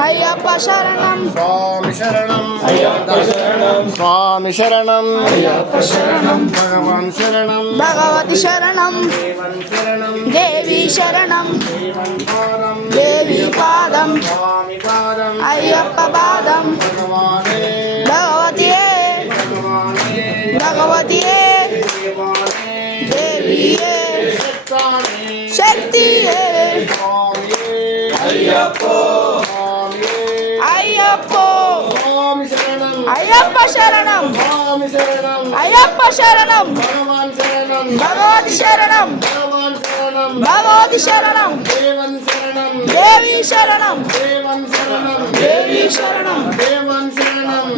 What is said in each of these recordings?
అయ్యప్ప శరణం. స్వామి శరణం స్వామి శరణం. భగవాన్ శరణం. భగవతి శరణం. దేవి శరణం. దేవి పాదం. స్వామి పాదం. అయ్యప్ప పాదం. భగవానే. భగవతియే. భగవానే. శక్తియే అయ్యప్పో. అయ్యప్పో. అయ్యప్ప శరణం. అయ్యప్ప శరణం. భగవతి శరణం. భగవతి శరణం. దేవి శరణం. దేవి శరణం.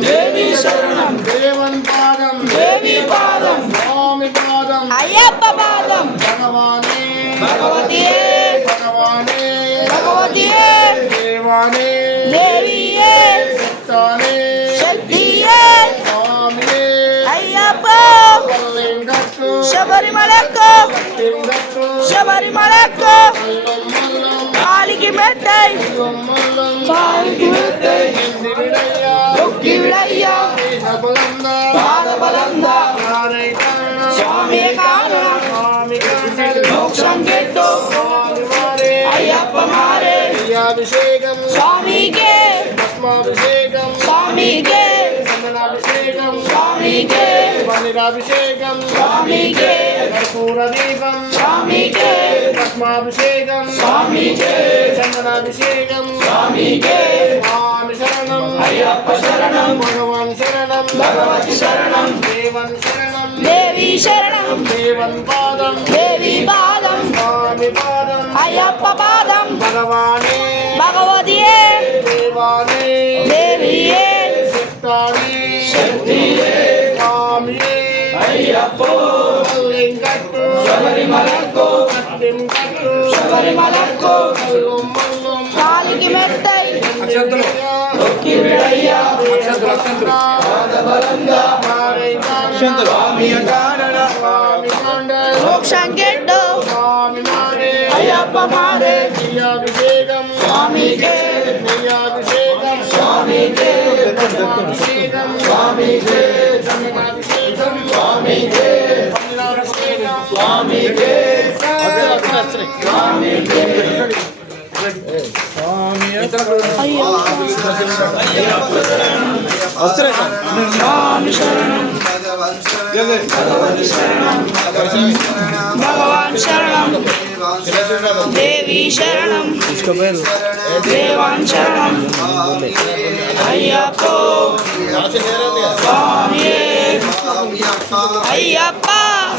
దేవి శరణం. దేవి పాదం. దేవి పాదం. శబరిమలకు శబరిమలకు కాలికి మెత్తై. కాలికి మెత్తై. తొక్కి విడయ్యా. పాదబలంద స్వామి కారణం మోక్షం గెట్టు అయ్యప్ప మారే. అభిషేక. పనిరాభిషేకం స్వామికే కర్పూర దీపం స్వామికే చందనాభిషేకం. స్వామి శరణం. అయ్యప్ప శరణం భగవాన్ శరణం. భగవతి శరణం దేవన్ శరణం. దేవి శరణం దేవన్ పాదం. దేవి పాదం స్వామి పాదం. అయ్యప్ప పాదం భగవానే. భగవతియే దేవానే. దేవియే శక్తానే. శక్తియే స్వామియే. ಅಯ್ಯಪ್ಪೋ ಶಬರಿಮಲಕ್ಕೋ ಶಬರಿಮಲಕ್ಕೋ ಕಾಲಿಗೆ ಮೆತ್ತೈ ನೊಕ್ಕಿ ಬಿಡಯ್ಯ ಬಲಂದ ಸ್ವಾಮಿಯ ಕಾರಣ ಮೋಕ್ಷಂಗೆಡ್ಡು ಅಯ್ಯಪ್ಪ ಮಾರೆ ಸ್ವಾಮಿಗೆ ಸ್ವಾಮಿಗೆ ಸ್ವಾಮಿಗೆ భగవాన్ శరణం దేవి శరణం దేవాన్ శరణం అయ్యప్ప అయ్యప్ప.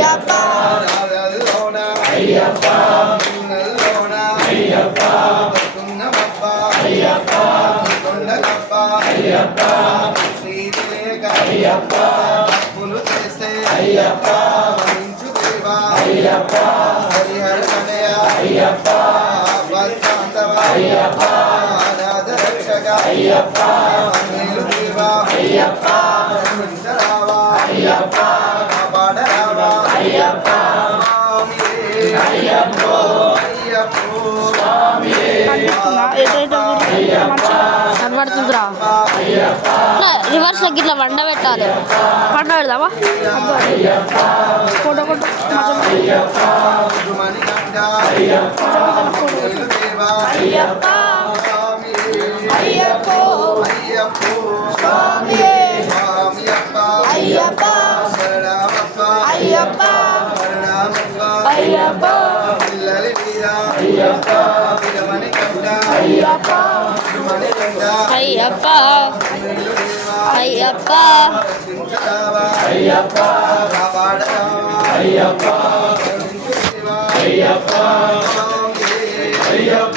అయ్యప్ప. నాదలోన అయ్యప్ప. నిన్నలోన అయ్యప్ప వస్తున్నమప్ప అయ్యప్ప కొండలప్ప అయ్యప్ప శ్రీ వివేక అయ్యప్ప తప్పులు చేస్తే అయ్యప్ప వహించు దేవా అయ్యప్ప హరిహర కనయ అయ్యప్ప వల్కాంతవ అయ్యప్ప అనాథ రక్షక అయ్యప్ప అన్నీలు దేవా అయ్యప్ప రావా అయ్యప్ప. కనబడుతుందిరా రివర్స్ లో గిట్లా వండ పెట్టాలి వండ పెడదామా ఫోటో ఫోటో అయ్యప్ప అయ్యప్ప పిల్లలి వీర అయ్యప్ప మణికంఠ అయ్యప్ప మణికంఠ అయ్యప్ప అయ్యప్ప రక్షించరావా అయ్యప్ప కాపాడరావా అయ్యప్ప అయ్యప్ప అయ్యప్ప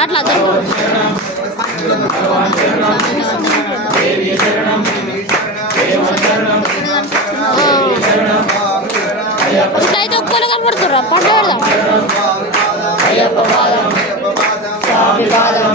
అట్లా శరణం భగవాన్ శరణం దేవి ఇట్లయితే ఒక్కరు కనపడుతుర్రా పండుగ పాదం స్వామి పాదం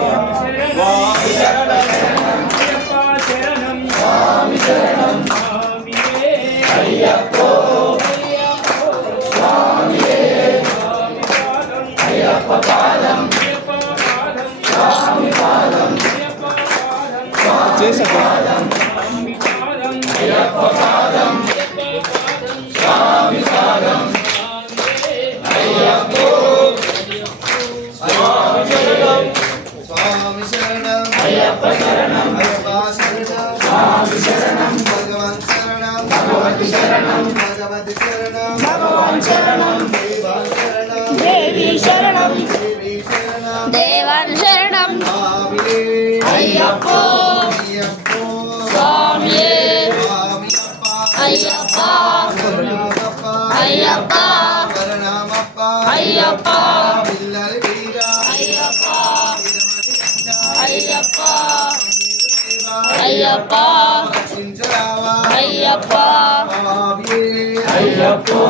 అయ్యప్ప శరణం స్వామి శరణం భగవాన్ శరణం భగవతి శరణం భగవతి శరణం భగవాన్ శరణం దేవాన్ శరణం దేవి శరణం దేవి శరణం దేవాన్ శరణం అయ్యప్ప అయ్యప్ప స్వామి అయ్యప్ప అయ్యప్ప అయ్యప్ప ஐயப்பா சிஞ்சராவா ஐயப்பா ஐயப்போ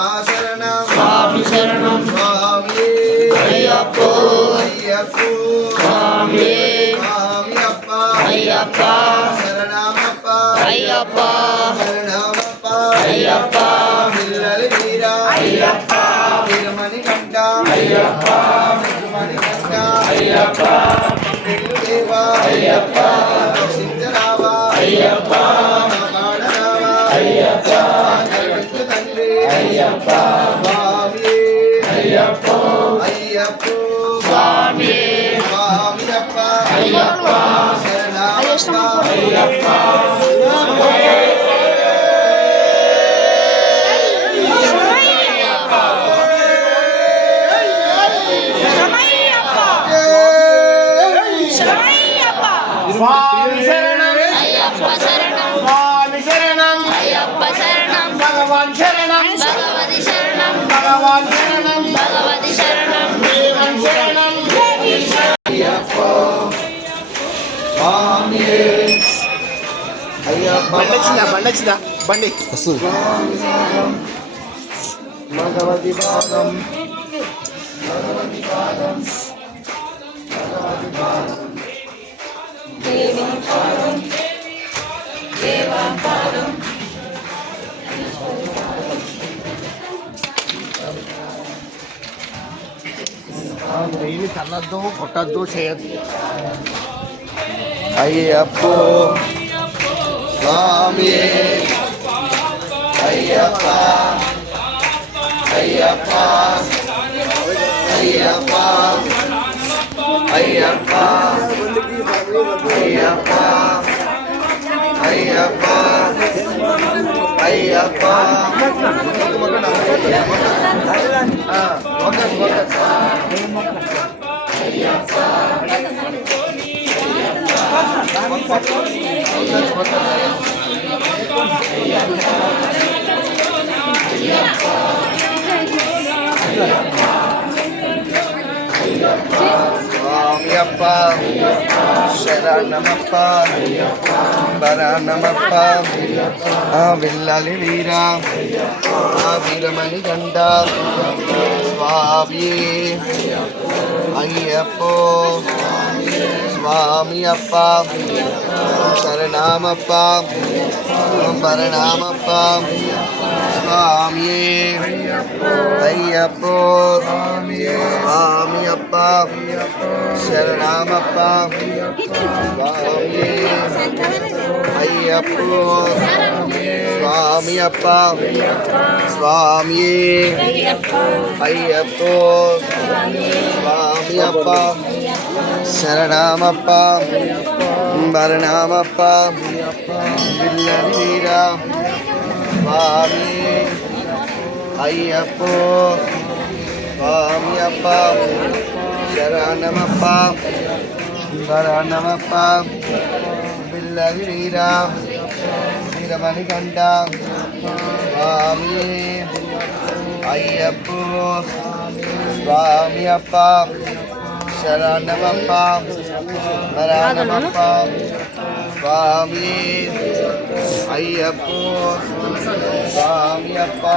அப்பா சரணம் சுவாமி சரணம். சுவாமி. ஐயப்போ. ஐயப்போ. சுவாமி. சுவாமி அப்பா ஐயப்பா. சரணம் அப்பா ஐயப்பா. சரணம் அப்பா ஐயப்பா. மில்லல் வீரா ஐயப்பா. திருமணி கண்டா. ஐயப்பா. திருமணி கண்டா. ஐயப்பா. ஐயப்பா. ஐயப்பா ஐயப்பா. అయ్యప్ప స్వామియే అయ్యప్ప. అయ్యప్పో స్వామి. స్వామియప్ప అయ్యప్ప. శరణమప్ప అయ్యప్ప. బండి వచ్చిందా? బండి వచ్చిందా? బండి. వెయ్యి తన్నద్దు కొట్టద్దు చేయద్దు. అయ్యప్పో. சுவாமியே ஐயப்பா ஐயப்பா ஐயப்பா ஐயப்பா ஐயப்பா ஐயப்பா ஐயப்பா மக்கள் மக்கள் மக்கள் மக்கள் சரணமப்பா பரணமப்பா ஆ வில்லாலி வீரா ஆ வீரமணி கண்டா சுவாமி ஐயப்போ சுவாமி அப்பா சரணாமப்பா பரணாமப்பா சுவாமியே ஐயப்போ. சுவாமி அப்பா சரணாமப்பா. சுவாமியே ஐயப்போ. சுவாமி அப்பா சுவாமியே ஐயப்போ. சுவாமி அப்பா சரணாமப்பா. மரணாமப்பா. வில்ல நீரா. சுவாமி. ஐயப்போ. சுவாமி அப்பா. சரணமப்பா. சரணமப்பா. பில்லவி நீரா வீரமணி கண்டா. சுவாமி. ஐயப்போ. சுவாமி அப்பா. சரணமப்பா. சரணமப்பா சுவாமி ஐயப்போ சுவாமி அப்பா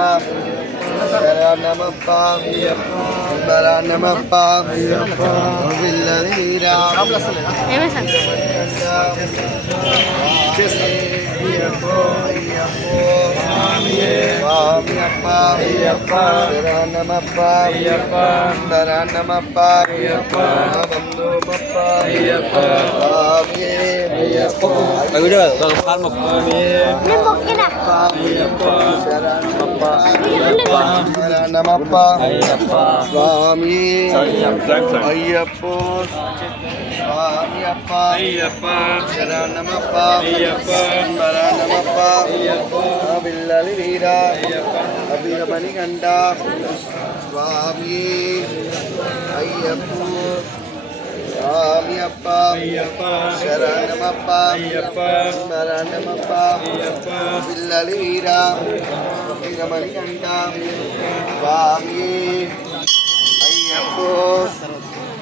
நமப்பா சுந்தர நமப்பா கோவில்ல வீரா ஐயப்போ சுவாமி அப்பா ஐயப்பா நமப்பா ஐயப்பா சுந்தர நமப்பா ஐயப்பா பந்தோமப்பா ஐயப்பா சுவாமியே నేను మొక్కిన అయ్యప్ప శరణమప్ప శరణమప్ప అయ్యప్ప స్వామి అయ్యప్ప అయ్యప్ప స్వామియప్ప అయ్యప్ప శరణమప్ప అయ్యప్ప శరణమప్ప అయ్యప్ప బిల్లలి వీరా అయ్యప్ప అభిరమణి గంట స్వామి అయ్యప్ప சுவாமி அப்பா சரணமப்பா சரணமப்பா பில்லலி வீரா ரமணி கண்டா சுவாமியே ஐயப்போ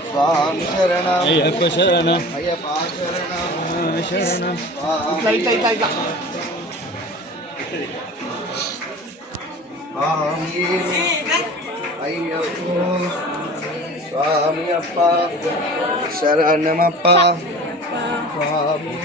சுவாமி சரணம் ஐயப்ப சரணம் ஐயப்பா சரணம் சரணம் சுவாமியே ஐயப்போ स्वामी अप्पा शरण अप्पा स्वामी